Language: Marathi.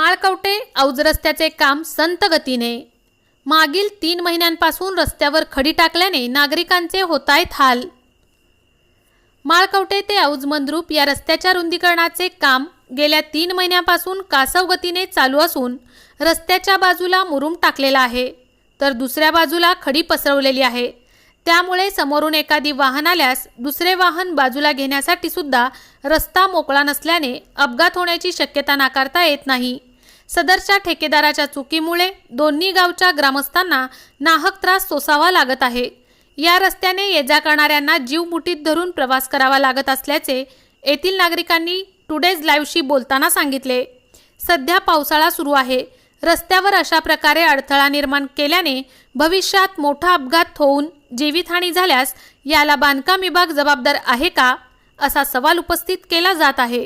माळकवटे औज रस्त्याचे काम संत गतीने. मागील तीन महिन्यांपासून रस्त्यावर खडी टाकल्याने नागरिकांचे होत आहेत हाल. माळकवटे ते औज मंद्रुप या रस्त्याच्या रुंदीकरणाचे काम गेल्या तीन महिन्यापासून कासव गतीने चालू असून रस्त्याच्या बाजूला मुरुम टाकलेला आहे. तर दुसऱ्या बाजूला खडी पसरवलेली आहे. त्यामुळे समोरून एखादी वाहन आल्यास दुसरे वाहन बाजूला घेण्यासाठी सुद्धा रस्ता मोकळा नसल्याने अपघात होण्याची शक्यता नाकारता येत नाही. सदरच्या ठेकेदाराच्या चुकीमुळे दोन्ही गावच्या ग्रामस्थांना नाहक त्रास सोसावा लागत आहे. या रस्त्याने ये जा करणाऱ्यांना जीव मुठीत धरून प्रवास करावा लागत असल्याचे येथील नागरिकांनी टुडेज लाईव्हशी बोलताना सांगितले. सध्या पावसाळा सुरू आहे. रस्त्यावर अशा प्रकारे अडथळा निर्माण केल्याने भविष्यात मोठा अपघात होऊन जीवितहानी झाल्यास याला बांधकाम विभाग जबाबदार आहे का असा सवाल उपस्थित केला जात आहे.